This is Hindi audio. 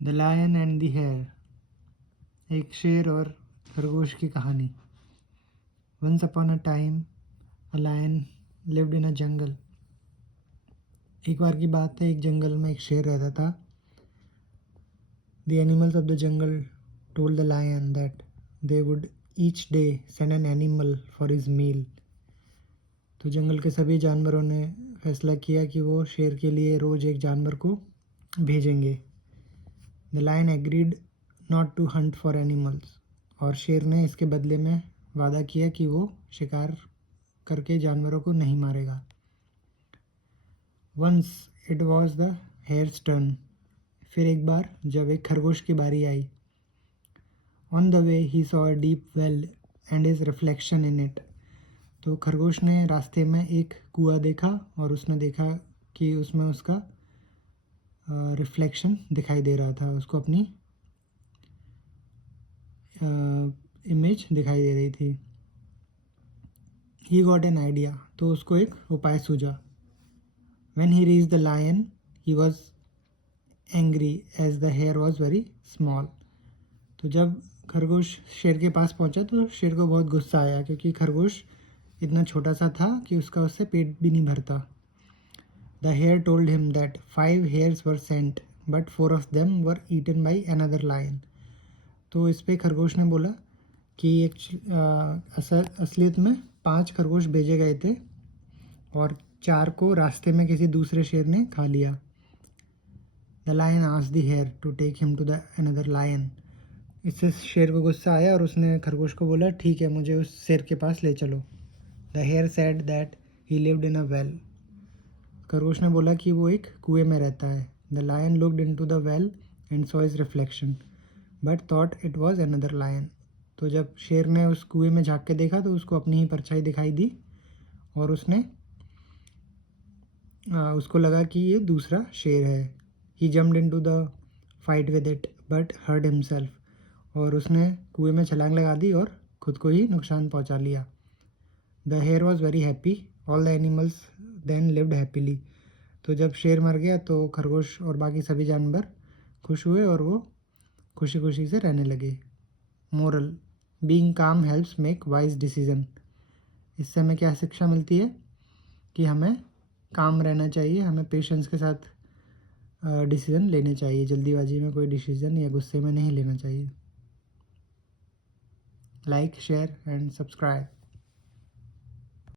The lion and the hare, एक शेर और खरगोश की कहानी। Once upon a time a lion lived in a jungle. एक बार की बात है, एक जंगल में एक शेर रहता था। The animals of the jungle told the lion that they would each day send an animal for his meal. तो जंगल के सभी जानवरों ने फैसला किया कि वो शेर के लिए रोज़ एक जानवर को भेजेंगे। The lion agreed not to hunt for animals, और शेर ने इसके बदले में वादा किया कि वो शिकार करके जानवरों को नहीं मारेगा। Once it was the hare's turn, फिर एक बार जब एक खरगोश की बारी आई। On the way he saw a deep well and his reflection in it. तो खरगोश ने रास्ते में एक कुआं देखा और उसने देखा कि उसमें उसका रिफ्लेक्शन दिखाई दे रहा था, उसको अपनी इमेज दिखाई दे रही थी। ही गॉट एन आइडिया, तो उसको एक उपाय सूझा। When he reached the lion, he was angry as the hair was very small. तो जब खरगोश शेर के पास पहुंचा तो शेर को बहुत गुस्सा आया, क्योंकि खरगोश इतना छोटा सा था कि उसका उससे पेट भी नहीं भरता। The hare told him that 5 hares were sent, but 4 of them were eaten by another lion. तो इस पे खरगोश ने बोला कि असलियत में 5 खरगोश भेजे गए थे और 4 को रास्ते में किसी दूसरे शेर ने खा लिया। The lion asked the hare to take him to the another lion. इससे शेर को गुस्सा आया और उसने खरगोश को बोला, ठीक है, मुझे उस शेर के पास ले चलो। The hare said that he lived in a well. खरगोश ने बोला कि वो एक कुएं में रहता है। The lion looked into the well and saw his reflection but thought it was another lion. तो जब शेर ने उस कुएं में झांक के देखा तो उसको अपनी ही परछाई दिखाई दी और उसको लगा कि ये दूसरा शेर है। He jumped into the fight with it but hurt himself, और उसने कुएं में छलांग लगा दी और खुद को ही नुकसान पहुंचा लिया। The hare was very happy, all the animals then lived happily. तो जब शेर मर गया तो खरगोश और बाकी सभी जानवर खुश हुए और वो खुशी खुशी से रहने लगे। मोरल, बीइंग काम हेल्प्स मेक वाइज डिसीजन। इससे हमें क्या शिक्षा मिलती है कि हमें काम रहना चाहिए, हमें पेशेंस के साथ डिसीजन लेने चाहिए, जल्दीबाजी में कोई डिसीजन या गुस्से में नहीं लेना चाहिए। Like, share and subscribe.